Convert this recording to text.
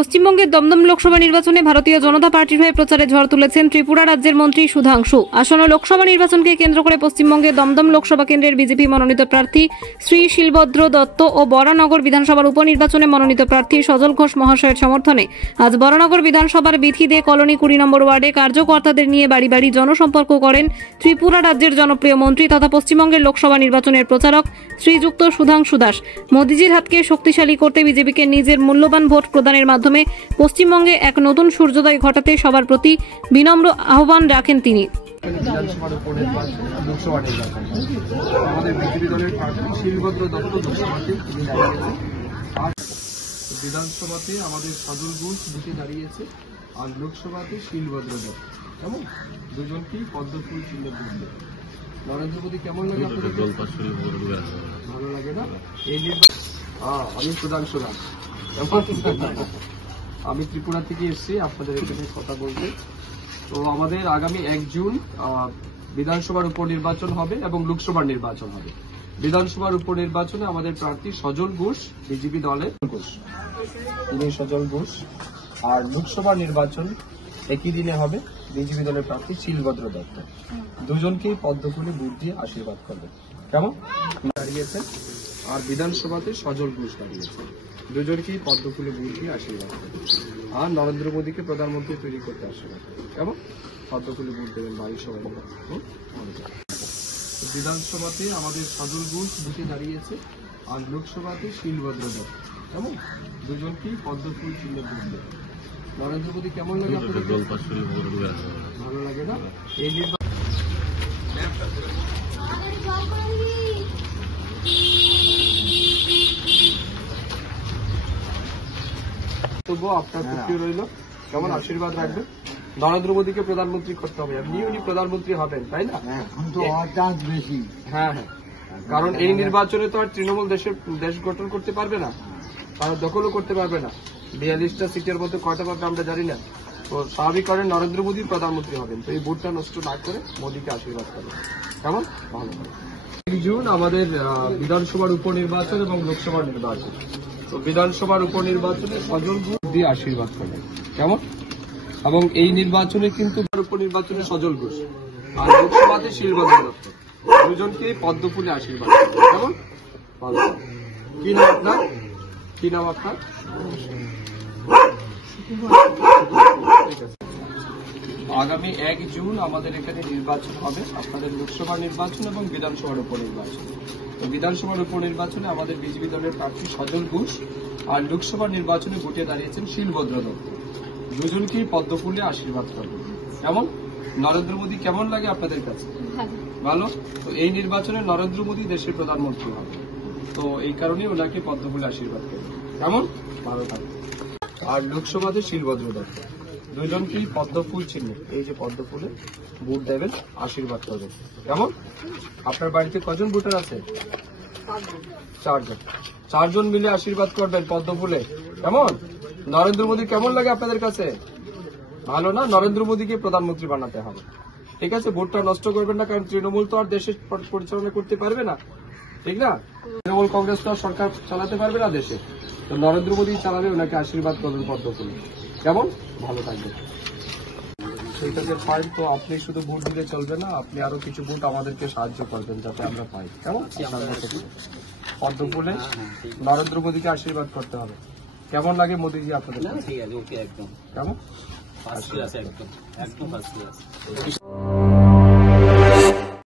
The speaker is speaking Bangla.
পশ্চিমবঙ্গের দমদম লোকসভা নির্বাচনে ভারতীয় জনতা পার্টির হয়ে প্রচারে ঝড় তুলেছেন ত্রিপুরা রাজ্যের মন্ত্রী সুধাংশু। আসন্ন লোকসভা নির্বাচনকে কেন্দ্র করে পশ্চিমবঙ্গের দমদম লোকসভা কেন্দ্রের বিজেপি মনোনীত প্রার্থী শ্রী শিলভদ্র দত্ত ও বরানগর বিধানসভার উপনির্বাচনে মনোনীত প্রার্থী সজল ঘোষ মহাশয়ের সমর্থনে আজ বরানগর বিধানসভার বিথিদে কলোনি 20 নম্বর ওয়ার্ডে কার্যকর্তাদের নিয়ে বাড়ি বাড়ি জনসম্পর্ক করেন ত্রিপুরা রাজ্যের জনপ্রিয় মন্ত্রী তথা পশ্চিমবঙ্গের লোকসভা নির্বাচনের প্রচারক শ্রীযুক্ত সুধাংশু দাস। মোদিজির হাতকে শক্তিশালী করতে বিজেপিকে নিজের মূল্যবান ভোট প্রদানের মাধ্যমে পশ্চিমবঙ্গে এক নতুন সূর্যোদয় ঘটাতে সবার প্রতি বিনম্র আহ্বান রাখেন তিনি। বিধানসভার উপরে লোকসভা নির্বাচন আমাদের বিজেপি দলের প্রার্থী শিলভদ্র দত্ত লোকসভাতে তিনি দাঁড়িয়েছে, আর বিধানসভাতে আমাদের সজল ঘোষ জিতে দাঁড়িয়েছে, আর লোকসভাতে শিলভদ্র দত্ত। কেমন দুজনকেই পদ্মফুল চিহ্ন দিচ্ছে। নরেন্দ্র মোদী কেমন লাগে আপনাদের? ভালো লাগে না? এই নির্বাচন আমি সুধাংশু দাস, আমি ত্রিপুরা থেকে এসেছি আপনাদের এখানে কথা বলতে। তো আমাদের আগামী 1 জুন বিধানসভার উপনির্বাচন হবে এবং লোকসভার নির্বাচন হবে। বিধানসভার উপনির্বাচনে আমাদের প্রার্থী সজল ঘোষ, বিজেপি দলের ঘোষ, তিনি সজল ঘোষ। আর লোকসভা নির্বাচন একই দিনে হবে, বিজেপি দলের প্রার্থী শিলভদ্র দত্ত। দুজনকেই পদ্মফুলে ভোট দিয়ে আশীর্বাদ করবে। কেমন দাঁড়িয়েছেন, আর বিধানসভাতে সজল ঘোষ দাঁড়িয়েছেন। দুজনকেই পদ্মফুলে ভোট দিয়ে আশীর্বাদ করবে, আর নরেন্দ্র মোদীকে প্রধানমন্ত্রী তৈরি করতে আশীর্বাদ করবে। কেমন পদ্মফুলে ভোট দেবেন বাড়ির সবাই। বিধানসভাতে আমাদের সজল ঘোষ জিতে দাঁড়িয়েছে, আর লোকসভাতে শিলভদ্র দত্ত। কেমন দুজনকেই পদ্মফুল চিহ্ন ভোট দেবে। নরেন্দ্র মোদী কেমন লাগে আপনাদের? ভালো লাগে না? এই আপনার খুশি রইল, কেমন আশীর্বাদ রাখবেন। নরেন্দ্র মোদীকে প্রধানমন্ত্রী করতে হবে, উনি প্রধানমন্ত্রী হবেন, তাই না? বেশি। হ্যাঁ, কারণ এই নির্বাচনে তো আর তৃণমূল দেশ গঠন করতে পারবে না, তারা দখলও করতে পারবে না। 42টা সিটের মধ্যে কয়টা পাবে আমরা জানি না। তো স্বাভাবিক কারণে নরেন্দ্র মোদী প্রধানমন্ত্রী হবেন। তো এই ভোটটা নষ্ট না করে মোদীকে আশীর্বাদ করবেন। কেমন ভালো। 1 জুন আমাদের বিধানসভার উপনির্বাচন এবং লোকসভার নির্বাচন। তো বিধানসভার উপনির্বাচনে সজল ঘোষ দিয়ে আশীর্বাদ করবেন। কেমন এবং এই নির্বাচনে কিন্তু উপনির্বাচনে সজল ঘোষ, আর লোকসভাতে শিলভদ্র দত্ত। দুজনকে পদ্মফুলে আশীর্বাদ করবেন। কেমন ভালো। কি নাম আপনার? কি নাম আপনার? আগামী 1 জুন আমাদের এখানে নির্বাচন হবে, আপনাদের লোকসভা নির্বাচন এবং বিধানসভার উপনির্বাচন। তো বিধানসভার উপনির্বাচনে আমাদের বিজেপি দলের প্রার্থী সজল ঘোষ, আর লোকসভা নির্বাচনে ভোটে দাঁড়িয়েছেন শিলভদ্র দত্ত। দুজনকেই পদ্মফুলে আশীর্বাদ করবেন। কেমন নরেন্দ্র মোদী কেমন লাগে আপনাদের কাছে? ভালো। তো এই নির্বাচনে নরেন্দ্র মোদী দেশের প্রধানমন্ত্রী হবে, তো এই কারণে ওনাকে পদ্মফুলে আশীর্বাদ করবেন। কেমন ভালো থাকবে। আর লোকসভাতে শিলভদ্র দত্ত। দুজনকেই পদ্মফুল চিহ্ন, এই যে পদ্মফুলে ভোট দেবেন, আশীর্বাদ করবেন। কেমন আপনার বাড়িতে কজন ভোটার আছে? 4 জন। 4 জন মিলে আশীর্বাদ করবেন পদ্মফুলে। কেমন নরেন্দ্র মোদী কেমন লাগে আপনাদের কাছে? ভালো না? নরেন্দ্র মোদীকে প্রধানমন্ত্রী বানাতে হবে। ঠিক আছে, ভোটটা নষ্ট করবেন না, কারণ তৃণমূল তো আর দেশের পরিচালনা করতে পারবে না, ঠিক না? তৃণমূল কংগ্রেস তো আর সরকার চালাতে পারবে না দেশে। তো নরেন্দ্র মোদী চালাবে, ওনাকে আশীর্বাদ করবেন পদ্মফুলে। কেমন ভালো থাকবে। সেইটাকে পাই তো আপনি শুধু ভোট দিলে চলবে না, আপনি আরো কিছু ভোট আমাদেরকে সাহায্য করবেন যাতে আমরা পাই। কেমন পদ্মফুলে নরেন্দ্র মোদীকে আশীর্বাদ করতে হবে। কেমন লাগে মোদীজি আপনাদের? ঠিক আছে, ওকে, একদম কেমন ফার্স্ট ক্লাস, একদম ফার্স্ট ক্লাস।